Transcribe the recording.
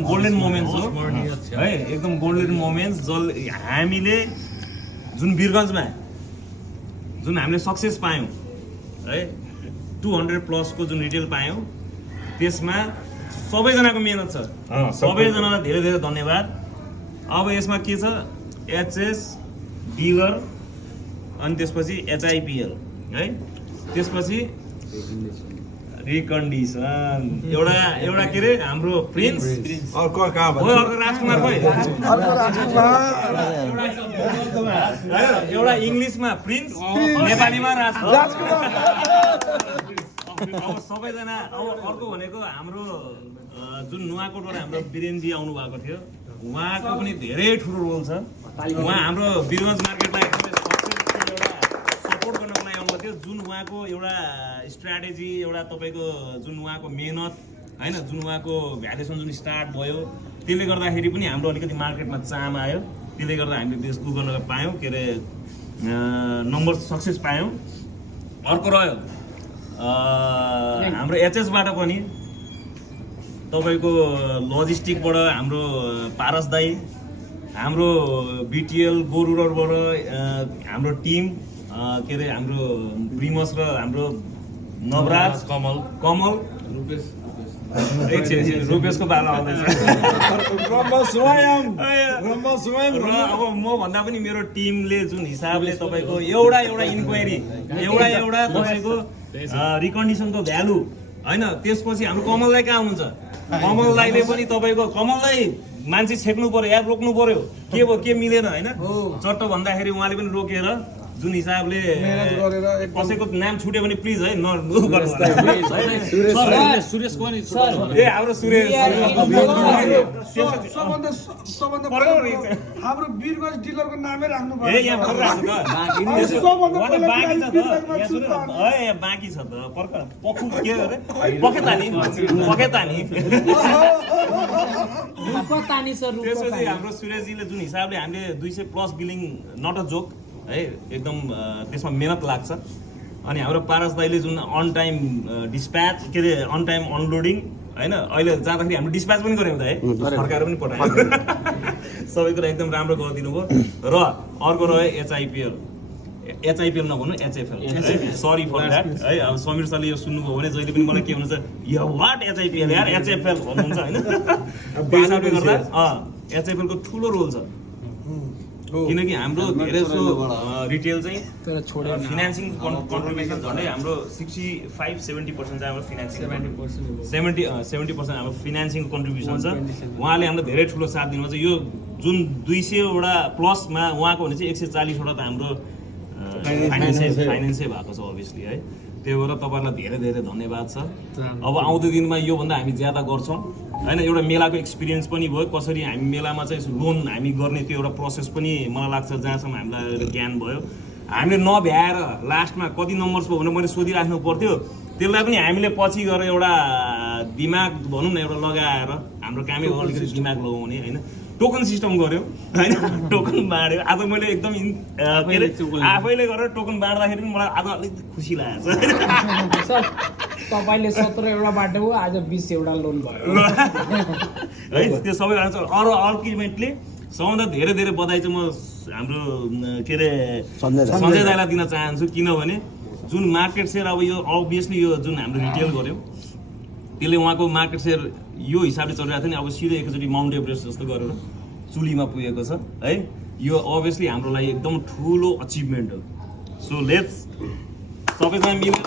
एकदम golden moments हो है, एकदम गोल्डन मोमेन्ट्स हामीले जुन वीरगन्जमा जुन हामीले सक्सेस पायौँ है 200+ को जुन रिटेल पायौँ त्यसमा सबैजनाको मेहनत छ, सबैजनालाई धेरै धेरै धन्यवाद। अब यसमा के छ एचएस डिलर अनि त्यसपछि एचआइपिएल है, त्यसपछि रिकन्डिसन एउटा के रे हाम्रो प्रिन्स अर्को कहाँ हो, अर्को राजकुमार खोइ, एउटा इङ्ग्लिसमा प्रिन्स नेपालीमा राजकुमार। अब सबैजना अब अर्को भनेको हाम्रो जुन नुवाकोटबाट हाम्रो वीरेनजी आउनु भएको थियो, उहाँको पनि धेरै ठुलो रोल छ। उहाँ हाम्रो वीरगन्ज मार्केटलाई सपोर्ट गर्नको लागि आउनुभएको थियो। जुन उहाँको एउटा स्ट्राटेजी, एउटा तपाईँको जुन उहाँको मेहनत होइन, जुन उहाँको भ्यालुएसन जुन स्टार्ट भयो, त्यसले गर्दाखेरि पनि हाम्रो अलिकति मार्केटमा चाम आयो। त्यसले गर्दा हामीले बेस उ गर्न पायौँ, के अरे नम्बर सक्सेस पायौँ। अर्को रह्यो हाम्रो एचएसबाट पनि तपाईँको लजिस्टिकबाट हाम्रो पारस दाई, हाम्रो बिटिएल गोरुरबाट हाम्रो टिम, के अरे हाम्रो प्रिमस र हाम्रो नवराज कमल रुपेशको बाला आउँदैछ र अब म भन्दा पनि मेरो टिमले जुन हिसाबले तपाईँको एउटा इन्क्वायरी एउटा तपाईँको रिकन्डिसनको भ्यालु होइन, त्यसपछि हाम्रो कमल दाई कहाँ हुनुहुन्छ, कमल दाईले पनि तपाईँको कमल दाई मान्छे छेक्नु पर्यो या रोक्नु पर्यो, के भयो के मिलेन होइन, चट्ट भन्दाखेरि उहाँले पनि रोकेर जुन हिसाबले कसैको नाम छुट्यो भने प्लिज है नगर्नु ए हाम्रो सुरेश हाम्रो वीरगन्ज डिलरको नामै राख्नु ए यहाँ बाँकी छ त पर्ख पखु के अरे पखेतानी त्यसपछि हाम्रो सुरेशजीले जुन हिसाबले हामीले 200+ बिलिङ नट अ जोक है, एकदम त्यसमा मेहनत लाग्छ। अनि हाम्रो पारस दाइले जुन अन टाइम डिस्प्याच, के अरे अन टाइम अनलोडिङ होइन, अहिले जाँदाखेरि हाम्रो डिस्प्याच पनि गऱ्यौँ त है, फर्काएर पनि पठायो सबै कुरा एकदम राम्रो गरिदिनु भयो। र अर्को रह्यो एचआइपिएल नभन्नु एचएफएल, सरी फर द्याट है। अब समीर सरले यो सुन्नुभयो भने जहिले पनि मलाई के भन्नुहुन्छ, यो वाट एचआइपिएल यार एचएफएल भन्नुहुन्छ होइन। त्यो हिसाबले गर्दा एचएफएलको ठुलो रोल छ, किनकि हाम्रो धेरै जस्तो रिटेल चाहिँ फिनान्सिङ कन्ट्रिब्युसन झन्डै हाम्रो 65-70% चाहिँ हाम्रो फिनान्सिङ 70% हाम्रो फिनान्सिङ कन्ट्रिब्युसन छ। उहाँले हामीलाई धेरै ठुलो साथ दिनुहुन्छ। यो जुन 200वटा प्लसमा उहाँको भने चाहिँ 140वटा त हाम्रो फाइनेन्सै भएको छ अभियसली है। त्यही भएर तपाईँहरूलाई धेरै धेरै धन्यवाद छ। अब आउँदो दिनमा योभन्दा हामी ज्यादा गर्छौँ होइन। एउटा मेलाको एक्सपिरियन्स पनि भयो, कसरी हामी मेलामा चाहिँ लोन हामी गर्ने त्यो एउटा प्रोसेस पनि मलाई लाग्छ जहाँसम्म हामीलाई ज्ञान भयो। हामीले नभ्याएर लास्टमा कति नम्बर्स भयो भने मैले सोधिराख्नु पर्थ्यो, त्यसलाई पनि हामीले पछि गएर एउटा दिमाग भनौँ न एउटा लगाएर हाम्रो कामै अलिकति दिमाग लगाउने होइन, टोकन सिस्टम गऱ्यो होइन, टोकन बाँड्यो। आज मैले एकदम के अरे आफैले गरेर टोकन बाँड्दाखेरि पनि मलाई आज अलिक खुसी लागेको छ। तपाईँले 17वटा बाटो आज 20वटा लोन भयो है। त्यो सबै अरू अल्टिमेटली सबभन्दा धेरै धेरै बधाई चाहिँ म हाम्रो के अरे सञ्जय दाइलाई दिन चाहन्छु, किनभने जुन मार्केट सेयर अब यो अभियसली यो जुन हाम्रो रिटेल गऱ्यो त्यसले उहाँको मार्केट सेयर यो हिसाबले चलिरहेको थियो नि, अब सिधै एकचोटि माउन्ट एभरेस्ट जस्तो गरेर चुलीमा पुगेको छ है। यो अभियसली हाम्रो लागि एकदम ठुलो अचिभमेन्ट हो। सो लेट्स सबैजना मिलेर